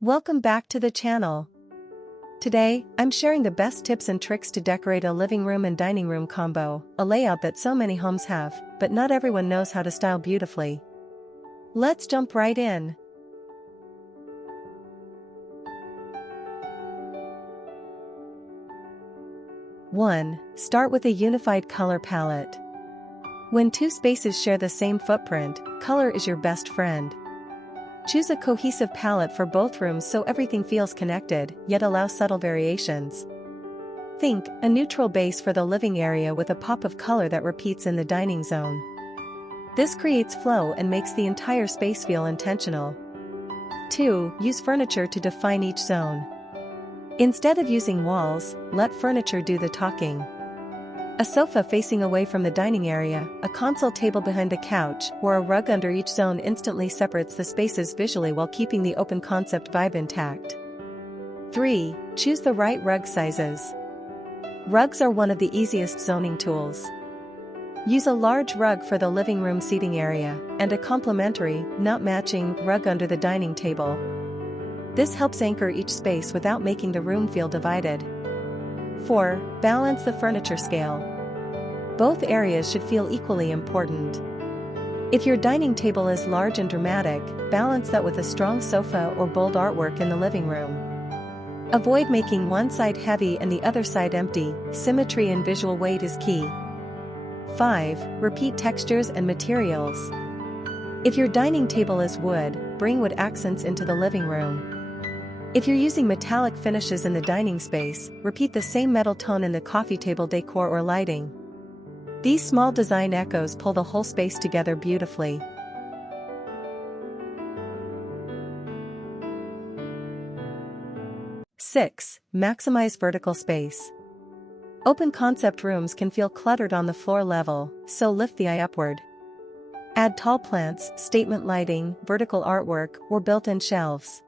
Welcome back to the channel. Today, I'm sharing the best tips and tricks to decorate a living room and dining room combo, a layout that so many homes have, but not everyone knows how to style beautifully. Let's jump right in. One, start with a unified color palette. When two spaces share the same footprint, color is your best friend. Choose a cohesive palette for both rooms so everything feels connected, yet allow subtle variations. Think, a neutral base for the living area with a pop of color that repeats in the dining zone. This creates flow and makes the entire space feel intentional. 2. Use furniture to define each zone. Instead of using walls, let furniture do the talking. A sofa facing away from the dining area, a console table behind the couch, or a rug under each zone instantly separates the spaces visually while keeping the open concept vibe intact. 3. Choose the right rug sizes. Rugs are one of the easiest zoning tools. Use a large rug for the living room seating area, and a complementary, not matching, rug under the dining table. This helps anchor each space without making the room feel divided. 4. Balance the furniture scale. Both areas should feel equally important. If your dining table is large and dramatic, balance that with a strong sofa or bold artwork in the living room. Avoid making one side heavy and the other side empty. Symmetry and visual weight is key. 5. Repeat textures and materials. If your dining table is wood, bring wood accents into the living room. If you're using metallic finishes in the dining space, repeat the same metal tone in the coffee table decor or lighting. These small design echoes pull the whole space together beautifully. 6. Maximize vertical space. Open concept rooms can feel cluttered on the floor level, so lift the eye upward. Add tall plants, statement lighting, vertical artwork, or built-in shelves.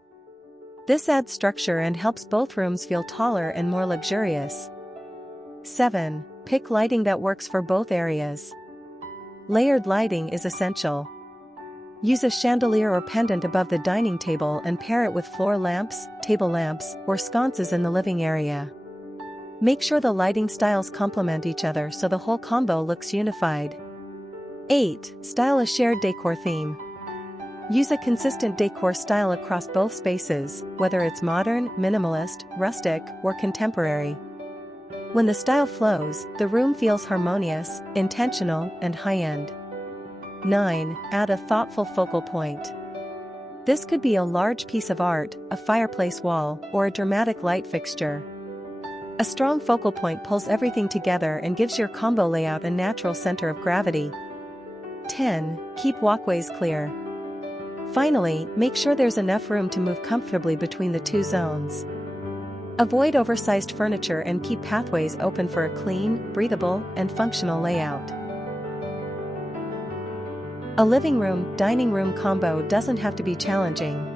This adds structure and helps both rooms feel taller and more luxurious. 7. Pick lighting that works for both areas. Layered lighting is essential. Use a chandelier or pendant above the dining table and pair it with floor lamps, table lamps, or sconces in the living area. Make sure the lighting styles complement each other so the whole combo looks unified. 8. Style a shared decor theme. Use a consistent decor style across both spaces, whether it's modern, minimalist, rustic, or contemporary. When the style flows, the room feels harmonious, intentional, and high-end. 9. Add a thoughtful focal point. This could be a large piece of art, a fireplace wall, or a dramatic light fixture. A strong focal point pulls everything together and gives your combo layout a natural center of gravity. 10. Keep walkways clear. Finally, make sure there's enough room to move comfortably between the two zones. Avoid oversized furniture and keep pathways open for a clean, breathable, and functional layout. A living room-dining room combo doesn't have to be challenging.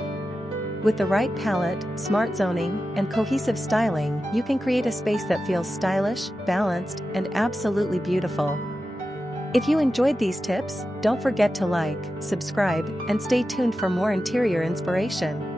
With the right palette, smart zoning, and cohesive styling, you can create a space that feels stylish, balanced, and absolutely beautiful. If you enjoyed these tips, don't forget to like, subscribe, and stay tuned for more interior inspiration.